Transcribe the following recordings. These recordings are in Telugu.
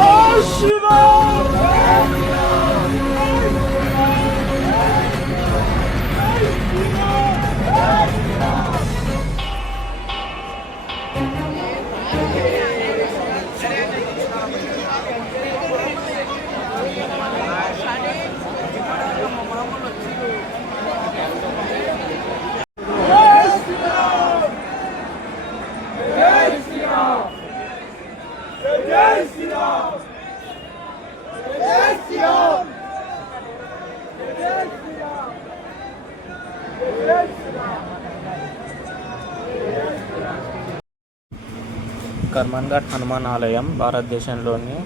아, 씨발! కర్మన్ఘాట్ హనుమాన్ ఆలయం భారతదేశంలోని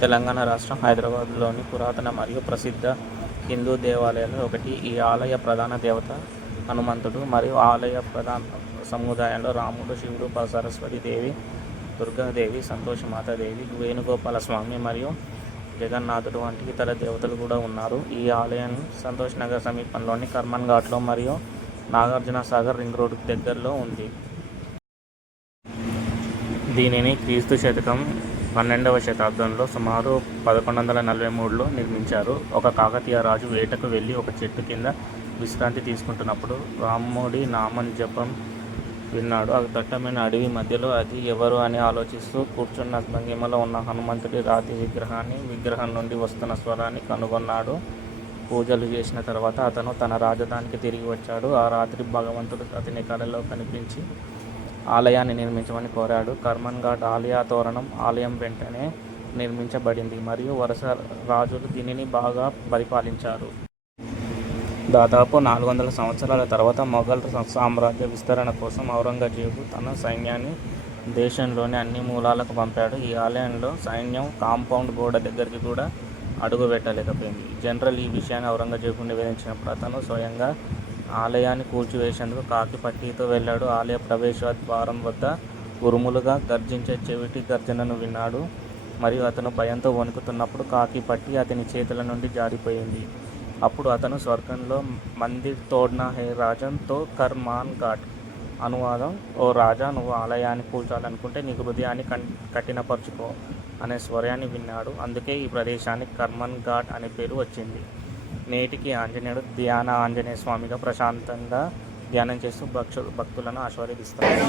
తెలంగాణ రాష్ట్రం హైదరాబాద్లోని పురాతన మరియు ప్రసిద్ధ హిందూ దేవాలయాల్లో ఒకటి. ఈ ఆలయ ప్రధాన దేవత హనుమంతుడు మరియు ఆలయ ప్రధాన సముదాయంలో రాముడు శివుడు సరస్వతి దేవి దుర్గాదేవి సంతోషమాతాదేవి వేణుగోపాల స్వామి మరియు జగన్నాథుడు వంటి ఇతర దేవతలు కూడా ఉన్నారు. ఈ ఆలయం సంతోష్ నగర్ సమీపంలోని కర్మన్ ఘాట్లో మరియు నాగార్జున సాగర్ రింగ్ రోడ్డు దగ్గరలో ఉంది. దీనిని క్రీస్తు శతకం పన్నెండవ శతాబ్దంలో సుమారు పదకొండు వందల నలభై మూడులో నిర్మించారు. ఒక కాకతీయ రాజు వేటకు వెళ్ళి ఒక చెట్టు కింద విశ్రాంతి తీసుకుంటున్నప్పుడు రాముడి నామం జపం విన్నాడు. ఆ దట్టమైన అడవి మధ్యలో అది ఎవరు అని ఆలోచిస్తూ కూర్చున్న భంగిమలో ఉన్న హనుమంతుడి రాతి విగ్రహాన్ని విగ్రహం నుండి వస్తున్న స్వరాన్ని కనుగొన్నాడు. పూజలు చేసిన తర్వాత అతను తన రాజధానికి తిరిగి వచ్చాడు. ఆ రాత్రి భగవంతుడు అతని కళలో కనిపించి ఆలయాన్ని నిర్మించమని కోరాడు. కర్మన్ ఘాట్ ఆలయ తోరణం ఆలయం వెంటనే నిర్మించబడింది. మరియు వరుస రాజులు దీనిని బాగా పరిపాలించారు. దాదాపు నాలుగు వందల సంవత్సరాల తర్వాత మొఘల్ సామ్రాజ్య విస్తరణ కోసం ఔరంగజేబు తన సైన్యాన్ని దేశంలోని అన్ని మూలాలకు పంపాడు. ఈ ఆలయంలో సైన్యం కాంపౌండ్ గోడ దగ్గరికి కూడా అడుగు పెట్టలేకపోయింది. జనరల్ ఈ విషయాన్ని ఔరంగజేబు నివేదించినప్పుడు అతను స్వయంగా ఆలయాన్ని కూల్చివేసేందుకు కాకి పట్టీతో వెళ్ళాడు. ఆలయ ప్రవేశ ద్వారం వద్ద ఉరుములుగా గర్జించే చెవిటి గర్జనను విన్నాడు. మరియు అతను భయంతో వణుకుతున్నప్పుడు కాకి పట్టి అతని చేతుల నుండి జారిపోయింది. అప్పుడు అతను స్వర్గంలో మందిర్ తోడ్నా హే రాజన్తో కర్మాన్ ఘాట్ అనువాదం ఓ రాజా నువ్వు ఆలయాన్ని కూల్చాలనుకుంటే నీ హృదయాన్ని కఠినపరుచుకో అనే స్వరాన్ని విన్నాడు. అందుకే ఈ ప్రదేశానికి కర్మన్ ఘాట్ అనే పేరు వచ్చింది. నేటికి ఆంజనేయుడు ధ్యాన ఆంజనేయ స్వామిగా ప్రశాంతంగా ధ్యానం చేస్తూ భక్షు భక్తులను ఆశీర్వదిస్తాడు.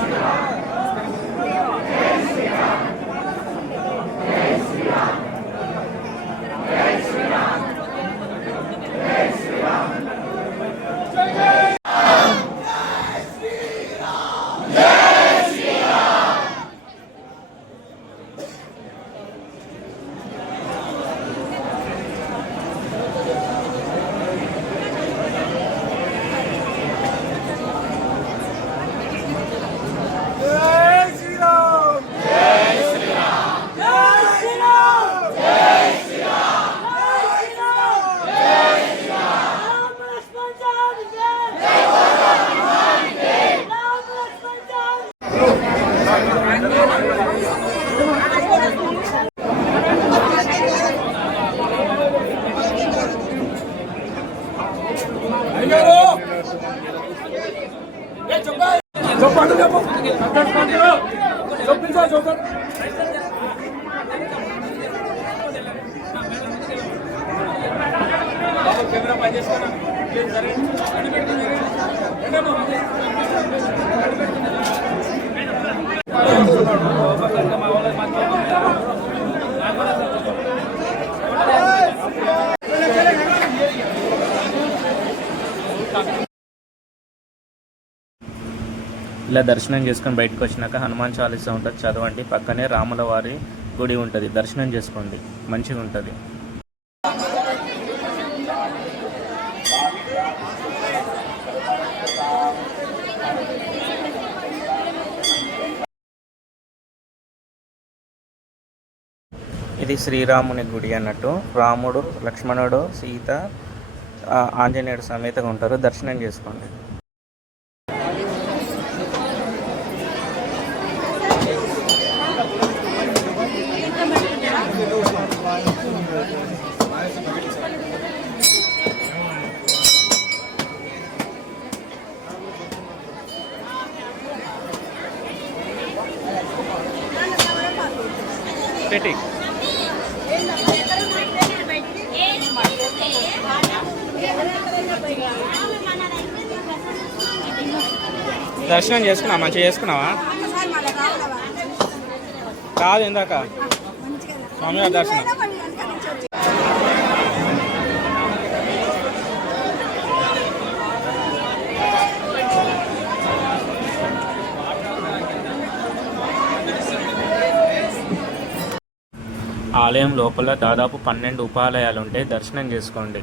కెమెరా పని ఇలా దర్శనం చేసుకొని బయటకు వచ్చినాక హనుమాన్ చాలీసా ఉంటుంది చదవండి. పక్కనే రాముల వారి గుడి ఉంటుంది. దర్శనం చేసుకోండి. మంచిగా ఉంటుంది ఇది శ్రీరాముని గుడి అన్నట్టు. రాముడు లక్ష్మణుడు సీత ఆంజనేయుడు సమేతగా ఉంటారు. దర్శనం చేసుకోండి. పెట్టి దర్శనం చేసుకున్నావా? మంచిగా చేసుకున్నావా? కాదు ఇందాక. స్వామివారి దర్శనం. ఆలయం లోపల దాదాపు పన్నెండు ఉపాలయాలు ఉంటాయి దర్శనం చేసుకోండి.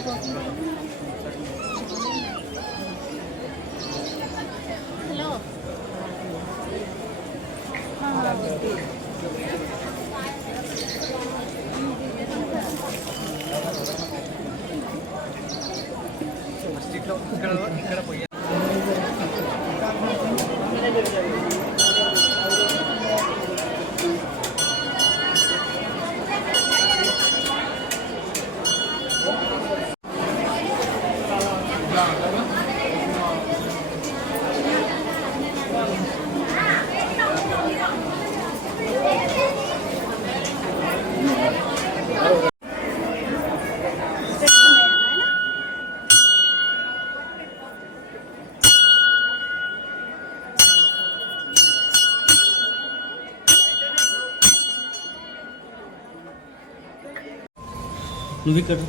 ఓకేనా నువ్వు ఇక్కడ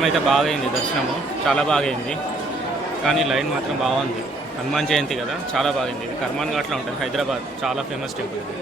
దర్శనం అయితే బాగైంది దర్శనము. చాలా బాగా అయింది కానీ లైన్ మాత్రం బాగుంది. హనుమాన్ జయంతి కదా చాలా బాగుంది. ఇది కర్మాన్ ఘాట్లో ఉంటుంది హైదరాబాద్. చాలా ఫేమస్ టెంపుల్ ఇది.